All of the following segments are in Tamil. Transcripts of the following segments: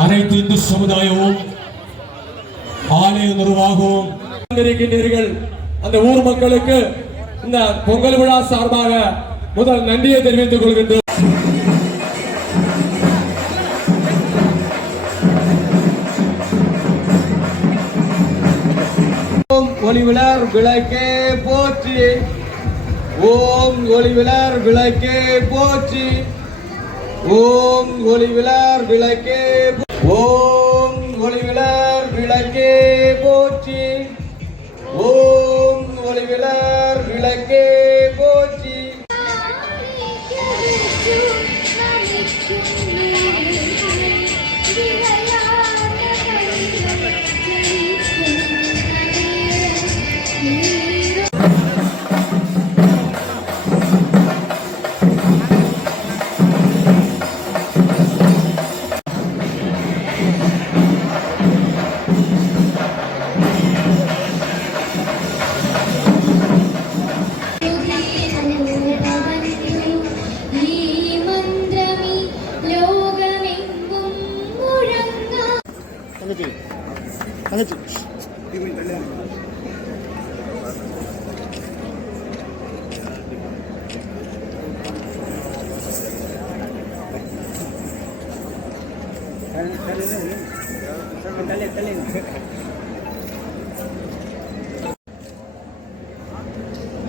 அனைத்து இந்து சமுதாயமும் ஆலய நிர்வாகமும் இருக்கின்றீர்கள். அந்த ஊர் மக்களுக்கு இந்த பொங்கல் விழா சார்பாக முதல் நன்றியை தெரிவித்துக் கொள்கின்றோம். ஒளிவிலர் விளக்கே போற்றி, ஓம் ஒளிவிலர் விளக்கே போற்றி, ஓம் ஒளிவிலர் விளக்கே, ஓம் ஒளிவிலர் விளக்கே போற்றி, ஓம் ஒளிவிலர் விளக்கே போற்றி.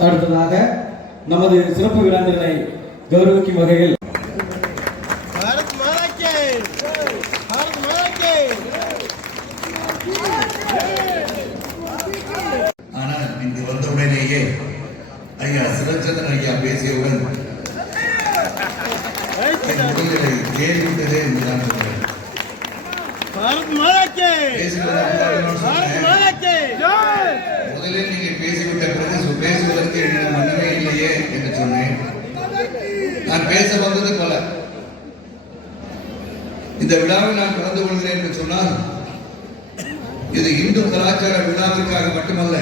அடுத்ததாக நமது சிறப்பு விருந்தினரை கௌரவிக்கும் வகையில் ஆனால் இங்கு வந்தவுடனேயே ஐயா சிவச்சந்திரன் ஐயா பேசியவுடன் முதலில் ஏறிவிட்டதே என்றுதான் முதலில் நீங்கள் பேசிவிட்ட பிறகு பேசுவதற்கு என்னிடம் மன்னமே இல்லையே என்று சொன்னேன். நான் பேச வந்தது பல. இந்த விழாவில் நான் கலந்து கொள்கிறேன் என்று சொன்னால் இது இந்து கலாச்சார விழாவிற்காக மட்டுமல்ல,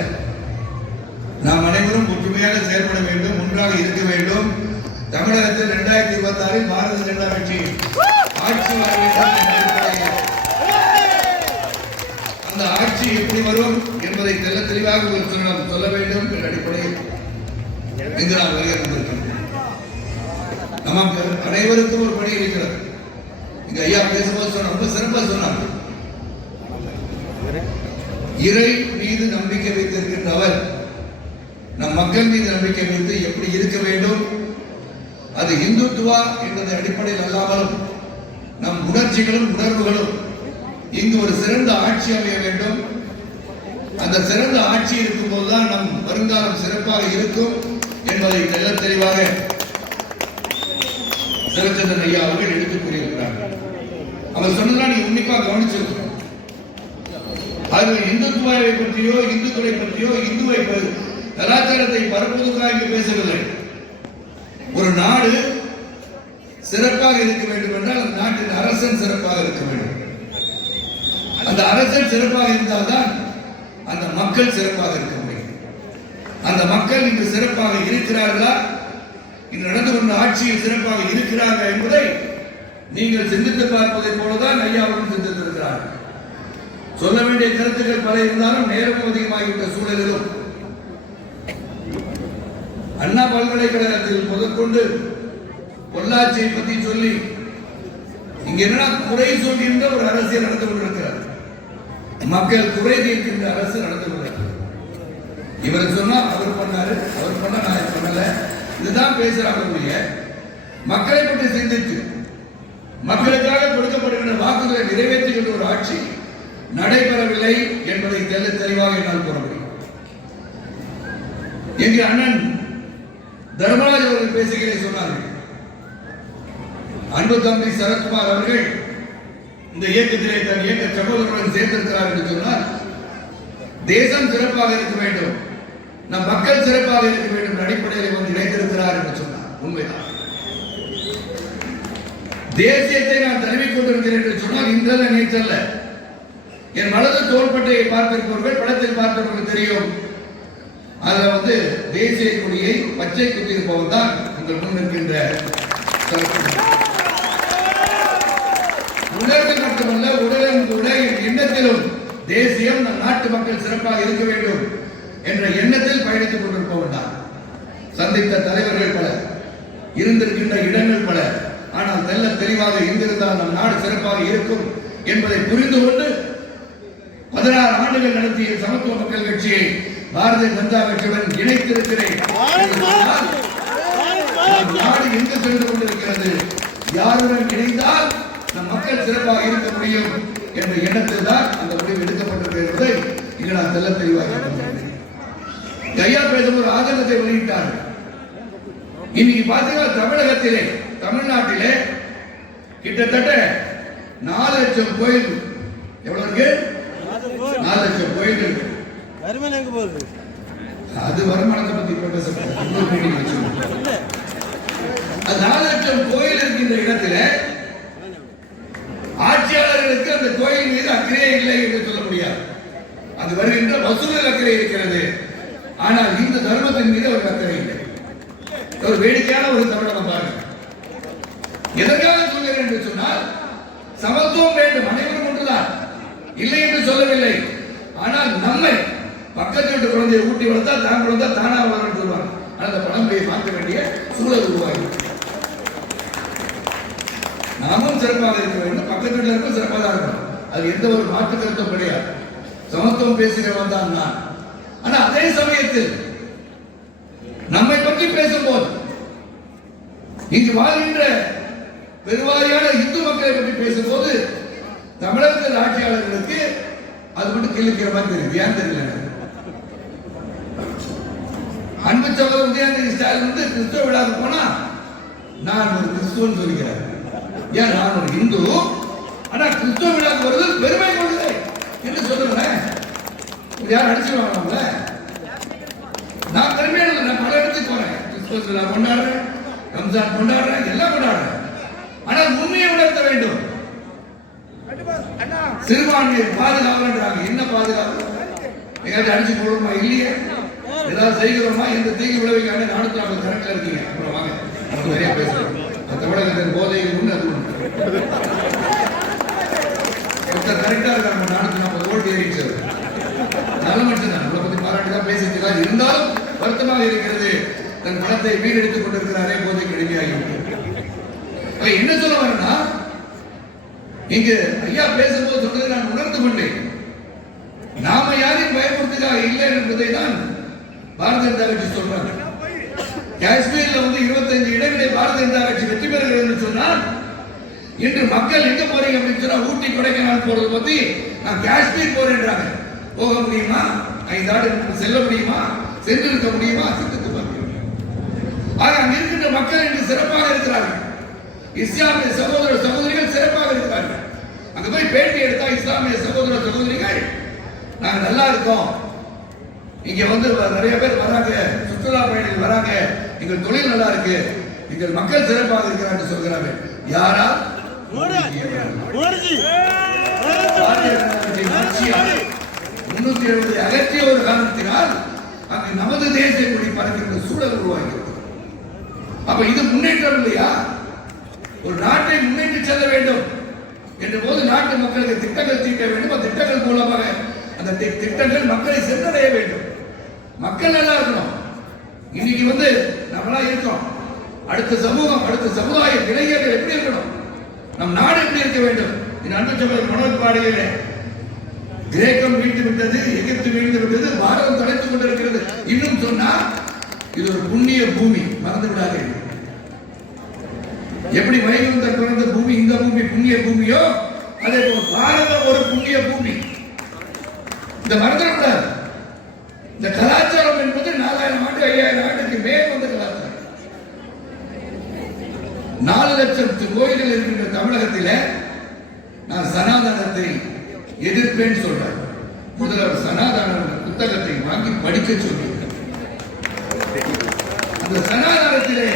நாம் அனைவரும் ஒற்றுமையாக செயல்பட வேண்டும், ஒன்றாக இருக்க வேண்டும். தமிழகத்தில் 2026 பாரதிய ஜனதா கட்சி ஆட்சி வர வேண்டும். அந்த ஆட்சி எப்படி வரும் என்பதை தெல்ல தெளிவாக சொல்ல வேண்டும் என்ற அடிப்படையில் இங்கு நாம் வருகிறோம். நமக்கு அனைவருக்கும் ஒரு பணி இருக்கிறது. இங்க ஐயா பேசும்போது ரொம்ப சிறப்பாக சொன்னார். இறை மீது நம்பிக்கை வைத்திருக்கின்றவர் நம் மக்கள் மீது நம்பிக்கை வைத்து எப்படி இருக்க வேண்டும், அது இந்துத்துவா என்பதை அடிப்படையில் அல்லாமலும் நம் உணர்ச்சிகளும் உணர்வுகளும் இங்கு ஒரு சிறந்த ஆட்சி அமைய வேண்டும். அந்த சிறந்த ஆட்சி இருக்கும் போதுதான் நம் வருங்காலம் சிறப்பாக இருக்கும் என்பதை தெல்ல தெளிவாக சிவச்சந்திரன் ஐயா அவர்கள் எடுத்துக் கூறியிருக்கிறார். அவர் சொன்னதான் நீங்க உன்னிப்பாக கவனிச்சிருக்கணும். அது இந்துத்துவாவை பற்றியோ இந்துக்களை பற்றியோ இந்துவை கலாச்சாரத்தை பரப்புவதற்காக இங்கு பேசவில்லை. ஒரு நாடு சிறப்பாக இருக்க வேண்டும் என்றால் அந்த நாட்டின் அரசன் சிறப்பாக இருக்க வேண்டும். அந்த அரசன் சிறப்பாக இருந்தால்தான் அந்த மக்கள் சிறப்பாக இருக்க முடியும். அந்த மக்கள் இங்கு சிறப்பாக இருக்கிறார்களா, இங்கு நடந்து கொண்ட ஆட்சியில் சிறப்பாக இருக்கிறார்கள் என்பதை நீங்கள் சிந்தித்து பார்ப்பதை போலதான் ஐயா அவர்கள் சிந்தித்திருக்கிறார்கள். சொல்ல வேண்டிய கருத்துக்கள் பல இருந்தாலும் நேரம் அதிகமாகிவிட்ட சூழலிலும் அண்ணா பல்கலைக்கழகத்தில் முதற்கொண்டு பொள்ளாச்சியை பற்றி சொல்லி இங்க என்ன குறை சொல்கின்ற ஒரு அரசியல் நடந்து கொண்டிருக்கிறார். மக்கள் குறை தீர்க்கின்ற அரசு நடந்து கொண்டிருக்கிறது. இவர் சொன்னா அவர் பண்ணாரு, அவர் பண்ண நான் பண்ணல, இதுதான் பேசுறாங்க. மக்களை பற்றி சிந்தித்து மக்களுக்காக கொடுக்கப்படுகின்ற வாக்குகளை நிறைவேற்றுகின்ற ஒரு ஆட்சி நடைபெறவில்லை என்பதை தெல்ல தெளிவாக என்னால் கூற முடியும். எங்கள் அண்ணன் தர்மராஜ் அவர்கள் பேசுகிறே சொன்னார்கள். அன்பு தம்பி சரத்குமார் அவர்கள் இந்த இயக்கத்திலே தன் இயக்க சகோதரருடன் சேர்ந்திருக்கிறார் என்று சொன்னால் தேசம் சிறப்பாக இருக்க வேண்டும், நம் மக்கள் சிறப்பாக இருக்க வேண்டும் அடிப்படையில் வந்து இணைத்திருக்கிறார் என்று சொன்னார். உண்மைதான். தேசியத்தை நான் தழுவிக் கொண்டிருக்கிறேன் என்று சொன்னால் இன்றல்ல நேற்றல்ல. என் வலது தோள்பட்டையை பார்த்திருப்பவர்கள் படத்தில் பார்த்தவர்கள் தெரியும். அதுல வந்து தேசிய கொடியை பச்சை குத்திருப்பவர் தான் உங்கள் முன் இருக்கின்ற உணர்வு மட்டுமல்ல உடலும் கூட என் எண்ணத்திலும் தேசியம் நம் நாட்டு மக்கள் சிறப்பாக இருக்க வேண்டும் என்ற எண்ணத்தில் பயணித்துக் கொண்டிருப்பவன் தான். சந்தித்த தலைவர்கள் பல, இருந்திருக்கின்ற இடங்கள் பல. ஆனால் நல்ல தெளிவாக இருந்திருந்தால் நம் நாடு சிறப்பாக இருக்கும் என்பதை புரிந்து கொண்டு 16 ஆண்டுகள் நடத்திய சமத்துவ மக்கள் கட்சியை பாரதிய ஜனதா கட்சியுடன் இணைத்திருக்கிறேன். நாடு எங்கு சென்று கொண்டிருக்கிறது, யாருடன் இணைந்தால் நம் மக்கள் சிறப்பாக இருக்க முடியும் என்ற எண்ணத்தில் தான் அந்த முடிவு எடுக்கப்பட்டிருக்கிறது என்பதை இங்கு நான் தெல்ல தெளிவாக ஐயா பேசும் ஒரு ஆதங்கத்தை வெளியிட்டார். இன்னைக்கு பாத்தீங்கன்னா தமிழகத்திலே, தமிழ்நாட்டிலே கிட்டத்தட்ட 4 லட்சம் கோயில், எவ்வளவு இருக்கு? 4 லட்சம் கோயில்கள். அது வருமானத்தை பத்தி பேசப்பட்ட 4 லட்சம் கோயில் இருக்கின்ற இடத்துல ஆட்சியாளர்களுக்கு அந்த கோயில் மீது அக்கறையே இல்லை என்று சொல்ல முடியாது. அது வருகின்ற வசூலில் அக்கறை இருக்கிறது, ஆனால் இந்த தர்மத்தின் மீது ஒரு அக்கறை இல்லை. ஒரு வேடிக்கையான ஒரு தமிழகம் பாருங்க. எதற்காக சொல்கிறேன் என்று சொன்னால், சமத்துவம் வேண்டும், அனைவரும் ஒன்றுதான், இல்லை என்று சொல்லவில்லை. ஆனால் நம்மை பக்கத்து வீட்டு குழந்தையை ஊட்டி வளர்த்தா தான் குழந்தை தானா வளரும் சொல்வாங்க. அந்த பழமொழியை பார்க்க வேண்டிய சூழல் உருவாகி நாமும் சிறப்பாக இருக்க வேண்டும், பக்கத்து வீட்டில் இருக்கும் சிறப்பாக தான் இருக்கணும். அது எந்த ஒரு மாற்று கருத்தும் கிடையாது. சமத்துவம் பேசுகிறவன் தான் நான். ஆனா அதே சமயத்தில் நம்மை பற்றி பேசும்போது இங்கு வாழ்கின்ற பெருவாரியான இந்து மக்களை பற்றி பேசும்போது தமிழகத்தில் ஆட்சியாளர்களுக்கு அது மட்டும் கேள்விக்கிற மாதிரி தெரியுது. ஏன் தெரியல? அன்பு சகோதரர் உதயநிதி ஸ்டாலின் வந்து கிறிஸ்துவ விழாவுக்கு போனா நான் ஒரு கிறிஸ்துவன் சொல்லிக்கிறேன். ஏன் நான் ஒரு இந்து, ஆனா கிறிஸ்துவ விழாவுக்கு வருவது பெருமை கொள்ளுது என்று சொல்லுங்களேன். யார் அடிச்சுடுவாங்க? நான் பெருமையான, நான் பல இடத்துக்கு போறேன், கிறிஸ்துவ விழா கொண்டாடுறேன், ரம்ஜான் கொண்டாடுறேன், எல்லாம் கொண்டாடுறேன். ஆனால் உண்மையை உணர்த்த வேண்டும். சிறுபான்மையை பாதுகாப்புன்றாங்க. என்ன பாதுகாப்பு? எங்காச்சும் அடிச்சு போடுறோமா? இல்லையே. ஏதாவது செய்கிறோமா? எந்த தீங்கு விளைவிக்காம 450 கணக்கில் இருக்கீங்க. அப்புறம் வாங்க நிறைய பேசுறோம். தமிழகத்தின் போதைகள் உண்டு, அது உண்டு. கரெக்டா இருக்காங்க. 440 ஓட்டு ஏறிச்சு. நல்ல மனுஷன் தான், நம்மளை பத்தி பாராட்டி தான் பேசிட்டு இருந்தாலும் வருத்தமாக இருக்கிறது. தன் பணத்தை வீடெடுத்துக் கொண்டிருக்கிறாரே, போதைக்கு அடிமையாகி. என்ன சொல்ல வரேன்னா, இங்கு ஐயா பேசும்போது சொன்னதை நான் உணர்ந்து கொண்டேன். நாம யாரையும் பயப்படுத்துக்காக இல்லை என்பதை தான் பாரதிய ஜனதா கட்சி சொல்றாங்க. காஷ்மீர்ல வந்து 25 இடங்களை பாரதிய ஜனதா கட்சி வெற்றி பெறுகிறது என்று சொன்னால், இன்று மக்கள் எங்க போறீங்க அப்படின்னு சொன்னா ஊட்டி கொடைக்கானல் போறது பத்தி நான் காஷ்மீர் போறேன்றாங்க. போக முடியுமா? 5 ஆண்டு செல்ல முடியுமா? சென்றிருக்க முடியுமா? சிந்தித்து பார்க்க. ஆக அங்க இருக்கின்ற மக்கள் இன்று சிறப்பாக இருக்கிறார்கள். இஸ்லாமிய சகோதர சகோதரிகள் சிறப்பாக இருக்கிறார்கள். அங்க போய் பேட்டி எடுத்தா இஸ்லாமிய சகோதர சகோதரிகள் நாங்க நல்லா இருக்கோம், இங்க வந்து நிறைய பேர் வராங்க, சுற்றுலா பயணிகள் வராங்க, எங்கள் தொழில் நல்லா இருக்கு, எங்கள் மக்கள் சிறப்பாக இருக்கிறார்கள் சொல்கிறார்கள். யாரா? 370 அகற்றிய ஒரு காரணத்தினால் அங்கு நமது தேசிய கொடி பறக்கின்ற சூழல் உருவாகிறது. அப்ப இது முன்னேற்றம் இல்லையா? ஒரு நாட்டை முன்னேற்றி செல்ல வேண்டும் என்ற போது நாட்டு மக்களுக்கு திட்டங்கள் தீட்ட வேண்டும். அந்த திட்டங்கள் மூலமாக அந்த திட்டங்கள் மக்களை சென்றடைய வேண்டும். மக்கள் நல்லா இருக்கணும். இன்னைக்கு வந்து நம்மளா இருக்கோம், அடுத்த சமூகம், அடுத்த சமுதாயம், இளைஞர்கள் எப்படி இருக்கணும், நம் நாடு எப்படி இருக்க வேண்டும். இந்த அன்பு சகோதரர் மனோஜ் பாடியிலே கிரேக்கம் வீழ்ந்து விட்டது, எகிப்து வீழ்ந்து விட்டது, பாரதம் தலைத்துக் கொண்டிருக்கிறது. இன்னும் சொன்னா இது ஒரு புண்ணிய பூமி, மறந்து விடாதீர்கள். எப்படி வைகுந்தர் பிறந்த பூமி இந்த பூமி புண்ணிய பூமியோ, அதே போல் பாரதம் ஒரு புண்ணிய பூமி. இந்த மறந்துவிடாது. இந்த கலாச்சாரம் என்பது 4000 ஆண்டு 5000 ஆண்டுக்கு மேல் வந்த கலாச்சாரம். 4 லட்சம் கோயில்கள் இருக்கின்ற தமிழகத்தில் நான் சனாதனத்தை எதிர்ப்பேன் சொல்றேன். முதல்வர் சனாதன புத்தகத்தை வாங்கி படிக்க சொல்லியிருக்கிறேன். அந்த சனாதனத்திலே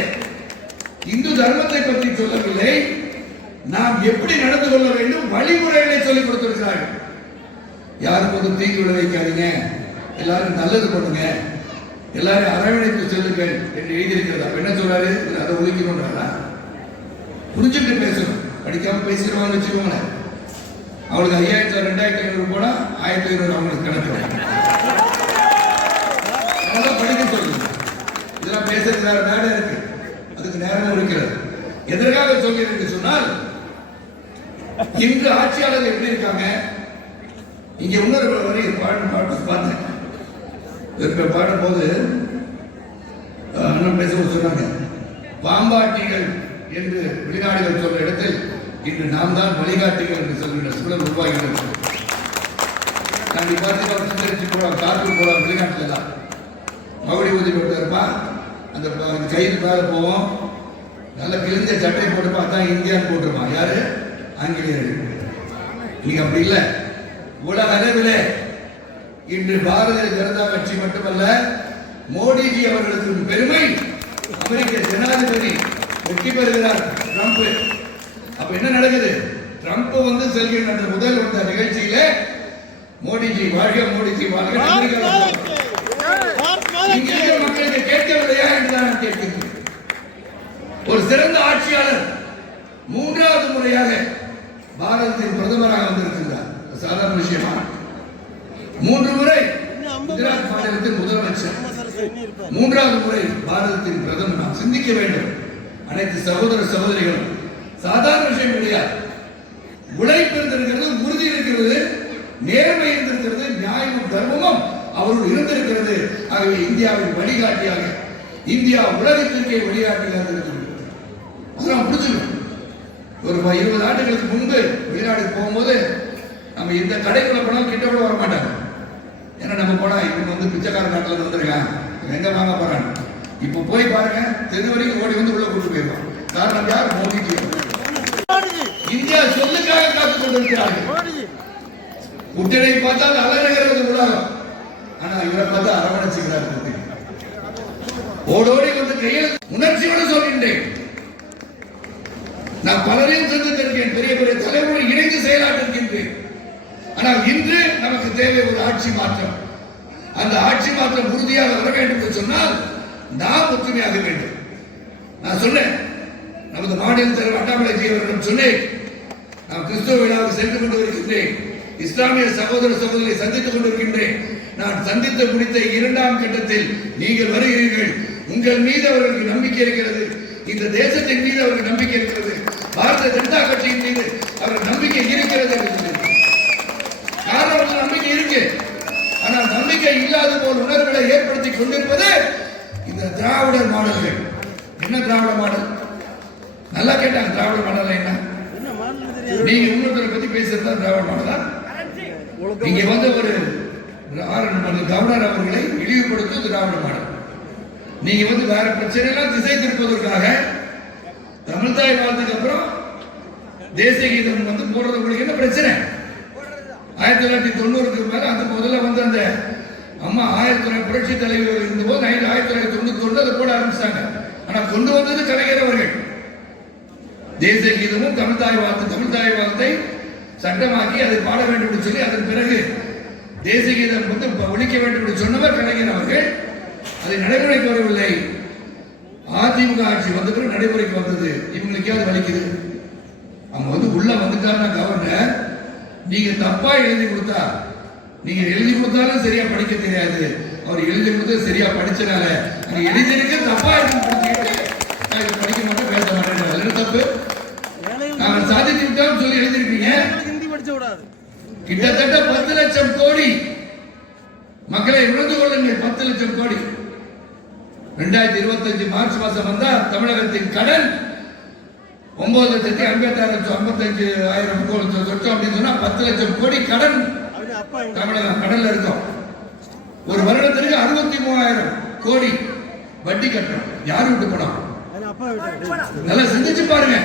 இந்து தர்மத்தை பற்றி சொல்லவில்லை, நாம் எப்படி நடந்து கொள்ள வேண்டும் வழிமுறைகளை சொல்லிக் கொடுத்திருக்கிறார்கள். யாருக்கு ஒரு தீங்கு விளைவிக்காதீங்க, எல்லாரும் நல்லது பண்ணுங்க, எல்லாரும் அரவணைத்து செல்லுங்கள் என்று எழுதியிருக்கிறது. அப்ப என்ன சொல்றாரு? அதை ஒழிக்கணும்ன்றா? புரிஞ்சுட்டு பேசணும், படிக்காம பேசுறவான்னு வச்சுக்கோங்க. அவங்களுக்கு 5000 2500 போனா 1500 அவங்களுக்கு கணக்கு வரும். அதெல்லாம் படிக்க சொல்லுங்க. இதெல்லாம் பேசுறது வேற நாடே இருக்கு, அதுக்கு நேரம் இருக்கிறது. எதற்காக சொல்கிறேன் சொன்னால், இன்று ஆட்சியாளர்கள் எப்படி இருக்காங்க? இங்க இன்னொரு வரை பாட்டு பார்த்தேன். பாடும் போது அண்ணன் பேசும்போது சொன்னாங்க, பாம்பாட்டிகள் என்று வெளிநாடுகள் சொல்ற இடத்தில் இன்று நாம் தான் வழிகாட்டிகள் என்று சொல்கின்ற சூழல் உருவாகிறது. நாங்கள் பார்த்து தெரிஞ்சு போறோம், காற்று போறோம், வெளிநாட்டில் தான் மகுடி ஊதி போட்டு இருப்பான். அந்த கையில் மேல போவோம், நல்ல கிழிஞ்ச சட்டை போட்டு பார்த்தா இந்தியான்னு போட்டிருப்பான். யாரு? ஆங்கிலேயர்கள். நீங்க அப்படி இல்லை. உலக அளவிலே இன்று பாரதிய ஜனதா கட்சி மட்டுமல்ல, மோடிஜி அவர்களுக்கு பெருமை. அமெரிக்க ஜனாதிபதி வெற்றி பெறுகிறார் ட்ரம்ப். அப்ப என்ன நடக்குது? ட்ரம்ப் வந்து செல்கின்ற முதல் வந்த நிகழ்ச்சியில மோடிஜி வாழ்க, மோடிஜி வாழ்க, மக்களுக்கு கேட்கவில்லையா என்று நான் கேட்கிறேன். ஒரு சிறந்த ஆட்சியாளர் 3வது முறையாக பாரதத்தின் பிரதமராக வந்திருக்கிறார். சாதாரண விஷயமா? 3 முறை குஜராத் மாநிலத்தின் முதலமைச்சர், 3வது முறை பாரதத்தின் பிரதமர். நாம் சிந்திக்க வேண்டும். அனைத்து சகோதர சகோதரிகளும் சாதாரண விஷயம் கிடையாது. உழைப்பு இருந்திருக்கிறது, உறுதி இருக்கிறது, நேர்மை இருந்திருக்கிறது, நியாயமும் தர்மமும் அவர்கள் இருந்திருக்கிறது. ஆகவே இந்தியாவின் வழிகாட்டியாக, இந்தியா உலகத்திற்கே வழிகாட்டியாக இருக்கிறது. அதெல்லாம் புரிஞ்சுக்கணும். ஒரு 20 ஆண்டுகளுக்கு முன்பு வெளிநாடுக்கு போகும்போது நம்ம இந்த கடைக்குள்ள போனாலும் கிட்ட கூட வர மாட்டாங்க. ஏன்னா நம்ம போனா இவங்க வந்து பிச்சைக்கார நாட்டில் வந்துருக்கான், எங்க வாங்க போறாங்க. இப்ப போய் பாருங்க, தெரு வரைக்கும் ஓடி வந்து உள்ள கூட்டு போயிருவான். காரணம் யார்? மோடிஜி. இந்தியா சொல்லுக்காக காத்துக் கொண்டிருக்கிறார்கள். குட்டனை பார்த்தால் அலறுகிறது உலகம், ஆனா இவரை பார்த்தா அரவணைச்சுக்கிறார். ஓடோடி வந்து கையில் உணர்ச்சியோடு சொல்கின்றேன். நான் பலரையும் சந்தித்திருக்கேன், பெரிய பெரிய தலைமுறை இணைந்து செயலாற்றிருக்கின்றேன். ஆனால் இன்று நமக்கு தேவை ஒரு ஆட்சி மாற்றம். அந்த ஆட்சி மாற்றம் உறுதியாக வர வேண்டும் என்று சொன்னால் நாம் ஒற்றுமையாக வேண்டும். நான் சொன்னேன், நமது மாநில தலைவர் அண்ணாமலைஜி அவர்களிடம் சொன்னேன், நான் கிறிஸ்துவ விழாவுக்கு சென்று கொண்டு வருகின்றேன், இஸ்லாமிய சகோதர சகோதரிகளை சந்தித்துக் கொண்டிருக்கின்றேன். நான் சந்தித்து முடித்த 2ஆம் கட்டத்தில் நீங்கள் வருகிறீர்கள். உங்கள் மீது அவர்களுக்கு நம்பிக்கை இருக்கிறது, இந்த தேசத்தின் மீது அவருக்கு நம்பிக்கை இருக்கிறது, பாரதிய ஜனதா கட்சியின் மீது அவருக்கு நம்பிக்கை இருக்கிறது என்று சொல்லியிருக்கிறார். காரணம் நம்பிக்கை இருக்கு, ஆனால் நம்பிக்கை இல்லாத போல் உணர்வுகளை ஏற்படுத்தி கொண்டிருப்பது இந்த திராவிடர் மாடல்கள். என்ன திராவிட மாடல்? நல்லா கேட்டாங்க, திராவிட மாடல் என்ன? நீங்க இன்னொருத்தரை பத்தி பேசுறதா திராவிட மாடலா? நீங்க வந்து ஒரு கவர்னர் அவர்களை இழிவுபடுத்துவது திராவிட மாடல். நீங்க வந்து வேற பிரச்சனை எல்லாம் திசை திருப்பதற்காக தமிழ்தாய் வாழ்த்துக்கு அப்புறம் தேசிய கீதம் வந்து போடுறது உங்களுக்கு என்ன பிரச்சனை? 1990க்கு மேல அந்த முதல்ல வந்து அந்த அம்மா 1900 புரட்சி தலைவர் இருந்தபோது 1991 அதை போட ஆரம்பிச்சாங்க. ஆனா கொண்டு வந்தது கலைஞர் அவர்கள். தேசிய கீதமும் தமிழ்தாய் வாழ்த்தை சட்டமாக்கி அதை பாட வேண்டும் என்று சொல்லி அதன் பிறகு தேசிய கீதம் வந்து ஒழிக்க வேண்டும் என்று சொன்னவர் கலைஞர் அவர்கள். அதை நடைமுறைக்கு வரவில்லை. அதிமுக ஆட்சி வந்த பிறகு நடைமுறைக்கு வந்தது. இவங்களுக்கு அது வலிக்குது. அவங்க வந்து உள்ள வந்துட்டாருன்னா கவர்னர், நீங்க தப்பா எழுதி கொடுத்தா, நீங்க எழுதி கொடுத்தாலும் சரியா படிக்க தெரியாது, அவர் எழுதி கொடுத்தா சரியா படிச்சனால நீங்க எழுதிருக்க தப்பா எழுதி கொடுத்தீங்க, படிக்க மாட்டேன் பேச மாட்டேன் தப்பு, நாங்கள் சாதித்து விட்டோம் சொல்லி எழுதிருக்கீங்க. கிட்டத்தட்ட 10 லட்சம் கோடி மக்களை உணர்ந்து கொள்ளுங்கள். 10 லட்சம் கோடி 2025 மார்ச் மாசம் வந்தா தமிழகத்தின் கடன் 9,56,55,000 சொச்சம் அப்படின்னு சொன்னா 10 லட்சம் கோடி கடன் தமிழகம் கடல்ல இருக்கும். ஒரு வருடத்திற்கு 63,000 கோடி வட்டி கட்டணும். யாரு விட்டு போனோம்? நல்லா சிந்திச்சு பாருங்க.